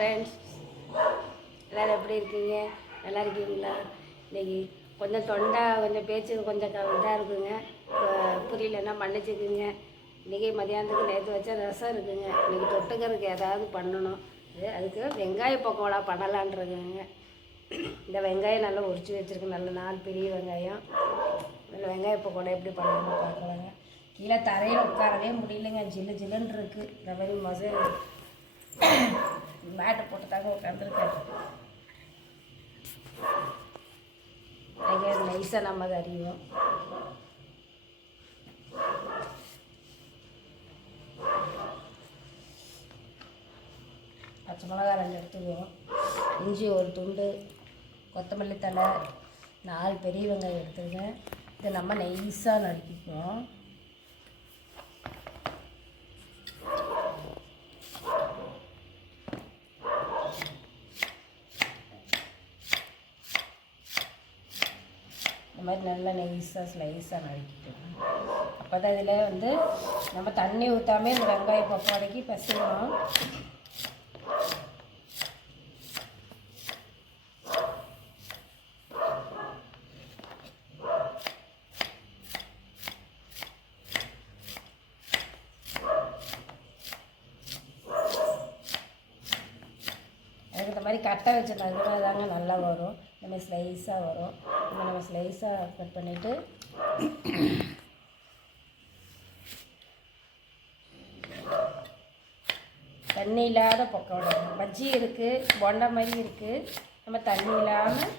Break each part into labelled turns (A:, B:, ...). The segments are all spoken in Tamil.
A: ஃப்ரெண்ட்ஸ் எல்லோரும் எப்படி இருக்கீங்க நல்லா இருக்கீங்களா இன்றைக்கி கொஞ்சம் தொண்டை கொஞ்சம் பேச்சு கொஞ்சம் இதாக இருக்குங்க புரியலன்னா மன்னிச்சுக்குங்க இன்றைக்கி மதியானத்துக்கு நேற்று வச்சா ரசம் இருக்குங்க இன்றைக்கி தொட்டுக்கிறதுக்கு ஏதாவது பண்ணணும் அது அதுக்கு வெங்காய பக்கோடா பண்ணலான்றதுங்க இந்த வெங்காயம் நல்லா உரிச்சு வச்சுருக்கு நல்ல நாள் பெரிய வெங்காயம் நல்ல வெங்காய பக்கோடா எப்படி பண்ணணும்னு பார்க்கலாங்க கீழே தரையில் உட்காரவே முடியலங்க ஜில்லு ஜில்லுன்னு இருக்குது இந்த மாதிரி மேட்டை போட்டு தாங்க உட்காந்துருக்காரு ஐயா நைஸாக நம்ம அதை அறிவோம் பச்சை மிளகா ரெண்டு எடுத்துக்குவோம் இஞ்சி ஒரு துண்டு கொத்தமல்லி தலை நாலு பெரிய வெங்காயம் எடுத்துருங்க இதை நம்ம நைஸாக நறுக்கிக்குவோம் இந்த மாதிரி நல்லா நெய்ஸாக ஸ்லைஸாக நறுக்கிட்டு அப்போ தான் இதில் வந்து நம்ம தண்ணி ஊற்றாமல் இந்த வெங்காய பப்பாடைக்கு பசங்க அதுக்கு மாதிரி கட்டை வச்சு நறுக்கினா தாங்க நல்லா வரும் இந்த மாதிரி ஸ்லைஸாக வரும் இப்போ நம்ம ஸ்லைஸாக கட் பண்ணிவிட்டு தண்ணி இல்லாத பக்கம் பஜ்ஜி இருக்குது போண்டா மாதிரி இருக்குது நம்ம தண்ணி இல்லாமல்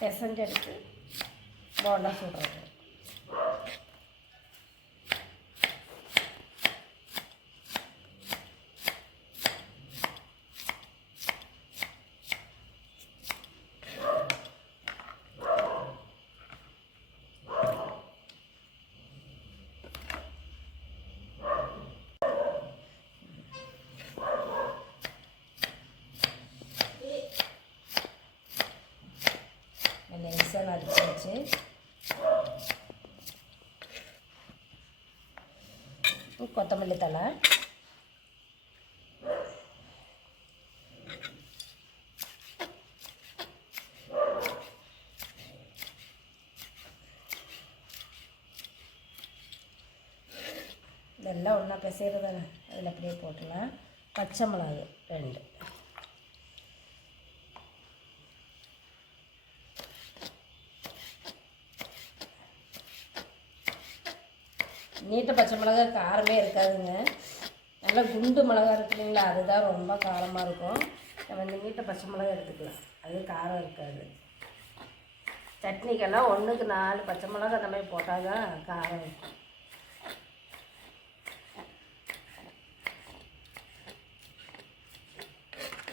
A: பெசஞ்செடுத்து போண்டா சுடுறோம் நெருசாக நறுக்காச்சு கொத்தமல்லி தலை இதெல்லாம் ஒன்றா பிசைறது அதில் அப்படியே போட்டுலாம் பச்சை மிளகு ரெண்டு நீட்ட பச்சை மிளகா காரமே இருக்காதுங்க நல்லா குண்டு மிளகா இருக்கு இல்லைங்களா அதுதான் ரொம்ப காரமாக இருக்கும் நம்ம இந்த நீட்ட பச்சை மிளகா எடுத்துக்கலாம் அது காரம் இருக்காது சட்னிக்கெல்லாம் ஒன்றுக்கு நாலு பச்சை மிளகா அந்த மாதிரி போட்டால் தான் காரம் இருக்கும்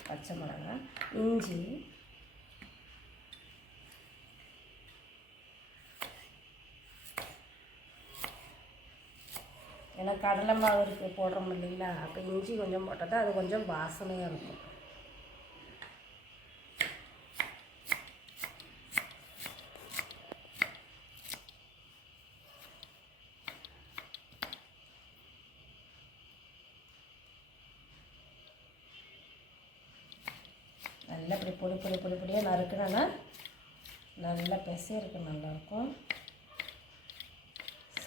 A: பச்சை மிளகா இஞ்சி ஏன்னா கடலை மாவு இருக்கு போடுறோம் இல்லைங்களா அப்போ இஞ்சி கொஞ்சம் போட்டால் தான் அது கொஞ்சம் வாசனையாக இருக்கும் நல்லா இப்படி பொடி பொடி பொடி பொடியாக நறுக்கினா நல்லா பிசையிருக்கு நல்லாயிருக்கும்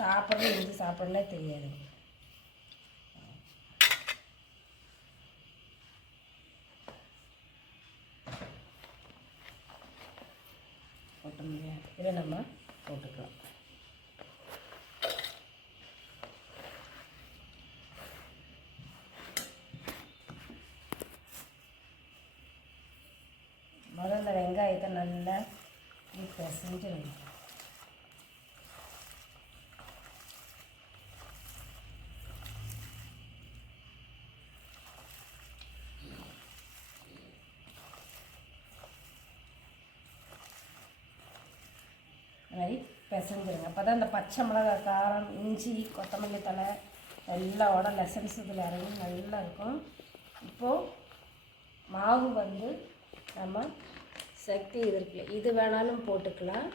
A: சாப்பிட்றது எது சாப்பிட்றல தெரியாது கொத்தமல்லியா இதை நம்ம போட்டுக்கலாம் முதல்ல வெங்காயத்தை நல்லா பிசைஞ்சிடணும் பிசைஞ்சிருங்க அப்போ தான் இந்த பச்சை மிளகா காரம் இஞ்சி கொத்தமல்லி தலை எல்லாவோட லெசன்ஸ் இதில் இறங்கி நல்லா இருக்கும் இப்போது மாவு வந்து நம்ம சக்தி இது இருக்குல்ல இது வேணாலும் போட்டுக்கலாம்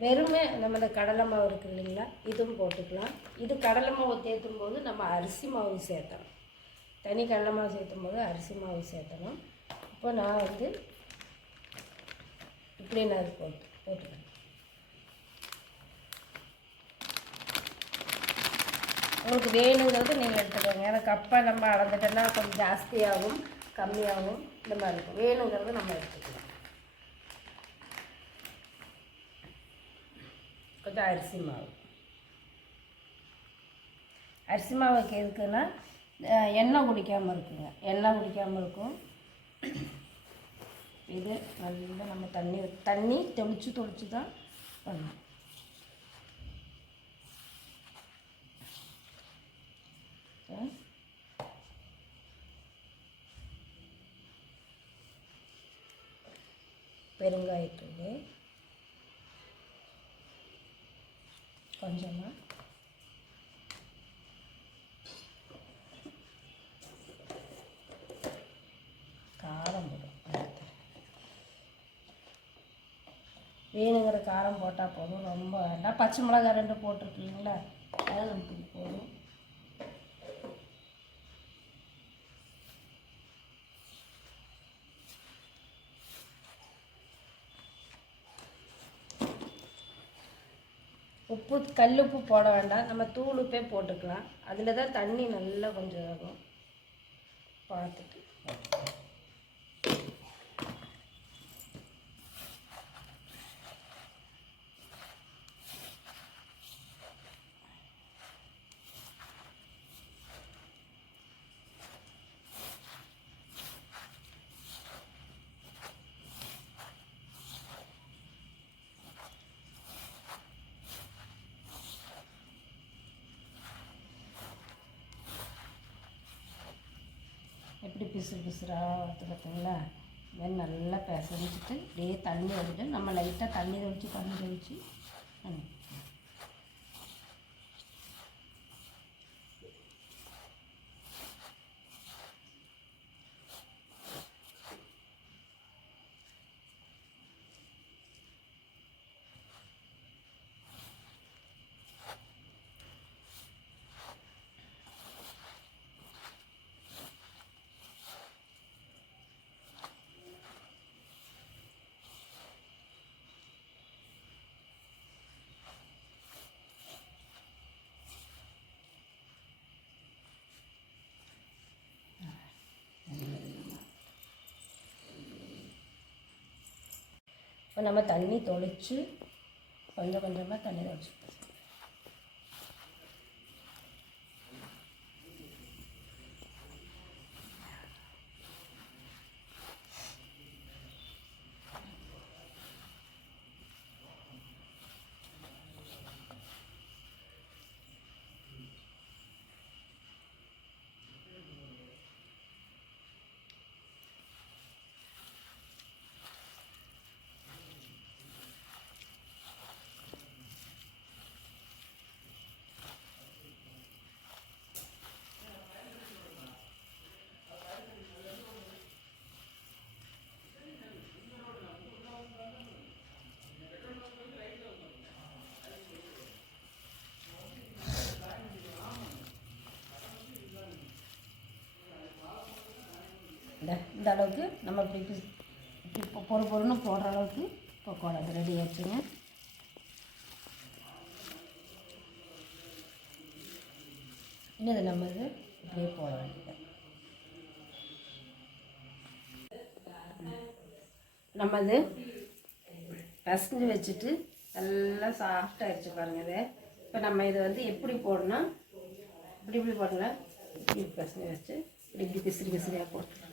A: வெறுமே நம்ம இந்த கடலை மாவு இருக்குது இல்லைங்களா இதுவும் போட்டுக்கலாம் இது கடலை மாவு தேற்றும் போது நம்ம அரிசி மாவு சேர்த்தணும் தனி கடலை மாவு சேர்த்தும் போது அரிசி மாவு சேர்த்தணும் இப்போ நான் வந்து இப்படி நான் போட்டு போட்டுக்கிறேன் உங்களுக்கு வேணுங்கிறது நீங்கள் எடுத்துக்கோங்க ஏன்னா கப்பை நம்ம அளந்துட்டோன்னா கொஞ்சம் ஜாஸ்தியாகவும் கம்மியாகவும் இந்த மாதிரி இருக்கும் வேணுங்கிறது நம்ம எடுத்துக்கலாம் கொஞ்சம் அரிசி மாவு அரிசி மாவுக்கு எதுக்குன்னா எண்ணெய் குடிக்காமல் இருக்குங்க எண்ணெய் குடிக்காமல் இருக்கும் இது நல்லா நம்ம தண்ணி தண்ணி தெளித்து தெளித்து தான் பண்ணணும் பெருங்காயத்தூள் கொஞ்சமாக காரம் போடும் வேணுங்கிற காரம் போட்டால் போதும் ரொம்ப வேண்டாம் பச்சை மிளகாய் ரெண்டு போட்டிருக்கீங்களா அதை நமக்கு போதும் உப்பு கல் உப்பு போட வேண்டாம் நம்ம தூள் உப்பே போட்டுக்கலாம் அதில் தான் தண்ணி நல்லா கொஞ்சம் ஆகும் பார்த்துட்டு பிசு பிசுறாக வருது பார்த்திங்களா நல்லா பிசைஞ்சிட்டு அப்படியே தண்ணி வச்சுட்டு நம்ம லைட்டாக தண்ணி தெளித்து தண்ணி தெளித்து இப்போ நம்ம தண்ணி தொளித்து கொஞ்சம் கொஞ்சமாக தண்ணி தொளிச்சுப்போம் இந்த இந்த அளவுக்கு நம்ம இப்படி இப்படி பொறு பொருன்னு போடுற அளவுக்கு பக்கோடா ரெடி ஆச்சுங்க இன்னும் இதை நம்ம இது இப்படியே போட வேண்டியது நம்ம இது பசஞ்சு வச்சுட்டு நல்லா சாஃப்டாக ஆயிடுச்சு பாருங்க இதை இப்போ நம்ம இதை வந்து எப்படி போடணும் இப்படி இப்படி போடலாம் இப்படி பசங்க வச்சு இப்படி இப்படி பிசிறி பிசிறியாக போட்டு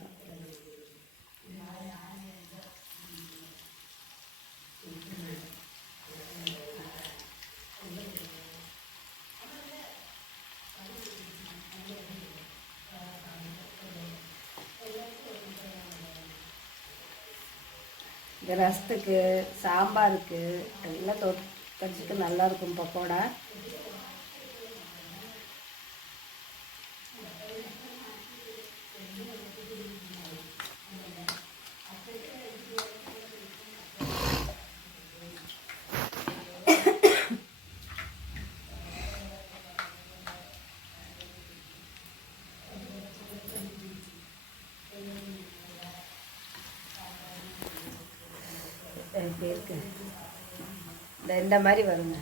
A: இந்த ரசத்துக்கு சாம்பாருக்கு எல்லாம் தொட்டுக்கிறதுக்கு நல்லாயிருக்கும் பக்கோடா எப்படி இருக்கு இந்த மாதிரி வருங்க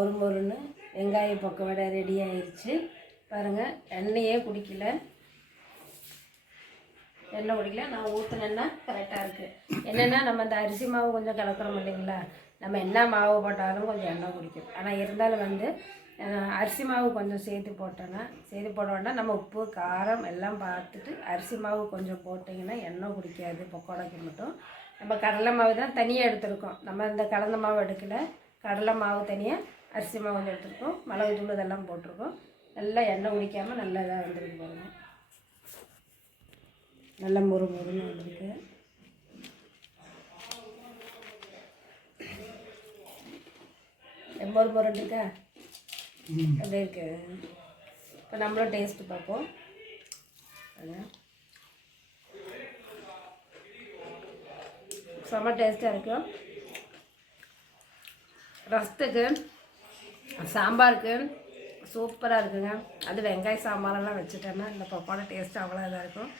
A: ஒரு மொறுன்னு வெங்காய விட ரெடி ஆயிடுச்சு பாருங்கள் எண்ணெயே குடிக்கல எண்ணெய் குடிக்கல நான் ஊற்றுனேன்னா கரெக்டாக இருக்குது என்னென்னா நம்ம இந்த அரிசி மாவு கொஞ்சம் கலக்கிறோம் இல்லைங்களா நம்ம என்ன மாவு போட்டாலும் கொஞ்சம் எண்ணெய் குடிக்கும் ஆனால் இருந்தாலும் வந்து அரிசி மாவு கொஞ்சம் சேர்த்து போட்டோன்னா சேர்த்து வேண்டாம் நம்ம உப்பு காரம் எல்லாம் பார்த்துட்டு அரிசி மாவு கொஞ்சம் போட்டிங்கன்னா எண்ணெய் குடிக்காது பக்கோடாக்கு மட்டும் நம்ம கடலை மாவு தான் தனியாக எடுத்திருக்கோம் நம்ம இந்த கலந்த மாவு எடுக்கலை கடலை மாவு தனியாக அரிசி மாவு எடுத்துருக்கோம் மிளகு தூள் இதெல்லாம் போட்டிருக்கோம் நல்லா எண்ணெய் குடிக்காமல் நல்லா இதாக வந்துருக்கு போகணும் நல்லா முறு முறுன்னு வந்துருக்கு எண்பது பொருள் அப்படியே இருக்கு இப்போ நம்மளும் டேஸ்ட்டு பார்ப்போம் செம்ம டேஸ்ட்டாக இருக்கும் ரசத்துக்கு சாம்பாருக்கு சூப்பராக இருக்குங்க அது வெங்காய சாம்பாரெல்லாம் வச்சுட்டோம்னா இந்த பப்பாவோட டேஸ்ட் அவ்வளோ இதாக இருக்கும்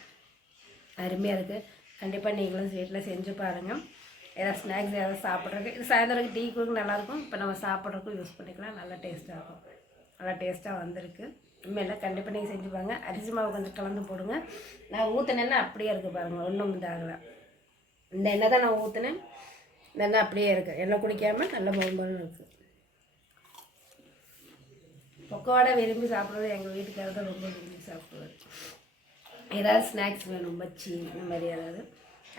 A: அருமையாக இருக்குது கண்டிப்பாக நீங்களும் வீட்டில் செஞ்சு பாருங்கள் ஏதாவது ஸ்நாக்ஸ் ஏதாவது சாப்பிட்றதுக்கு இது சாயந்தரம் டீ கொடுக்க நல்லாயிருக்கும் இப்போ நம்ம சாப்பிட்றதுக்கும் யூஸ் பண்ணிக்கலாம் நல்லா டேஸ்ட்டாக இருக்கும் நல்லா டேஸ்ட்டாக வந்திருக்கு இனிமேல் கண்டிப்பாக நீங்கள் செஞ்சு பாருங்கள் அரிசி மாவு கொஞ்சம் கலந்து போடுங்க நான் ஊற்றுனேன்னா அப்படியே இருக்குது பாருங்கள் ஒன்றும் இதாகலை இந்த எண்ணெய் தான் நான் ஊற்றுனேன் இந்த எண்ணெய் அப்படியே இருக்குது எண்ணெய் குடிக்காமல் நல்ல மொழி இருக்குது பக்கோடா விரும்பி சாப்பிட்றது எங்கள் வீட்டுக்காரர் தான் ரொம்ப விரும்பி சாப்பிடுவார் ஏதாவது ஸ்நாக்ஸ் வேணும் பச்சி இந்த மாதிரி ஏதாவது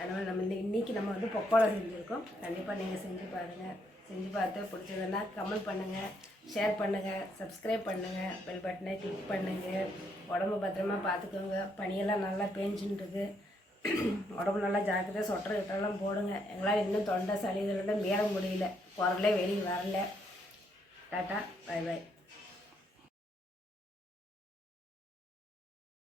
A: அதனால் நம்ம இன்னைக்கு நம்ம வந்து பக்கோடா செஞ்சுருக்கோம் கண்டிப்பாக நீங்கள் செஞ்சு பாருங்கள் செஞ்சு பார்த்து பிடிச்சதுன்னா கமெண்ட் பண்ணுங்கள் ஷேர் பண்ணுங்கள் சப்ஸ்கிரைப் பண்ணுங்கள் பெல் பட்டனை கிளிக் பண்ணுங்கள் உடம்பு பத்திரமா பார்த்துக்கோங்க பனியெல்லாம் நல்லா பேஞ்சுட்டுருக்கு உடம்பு நல்லா ஜாக்கிரதையாக சொட்டர் கிட்டலாம் போடுங்க எங்களால் இன்னும் தொண்டை சளி இதெல்லாம் மேல முடியல குரலே வெளியே வரல டாட்டா பாய் பாய்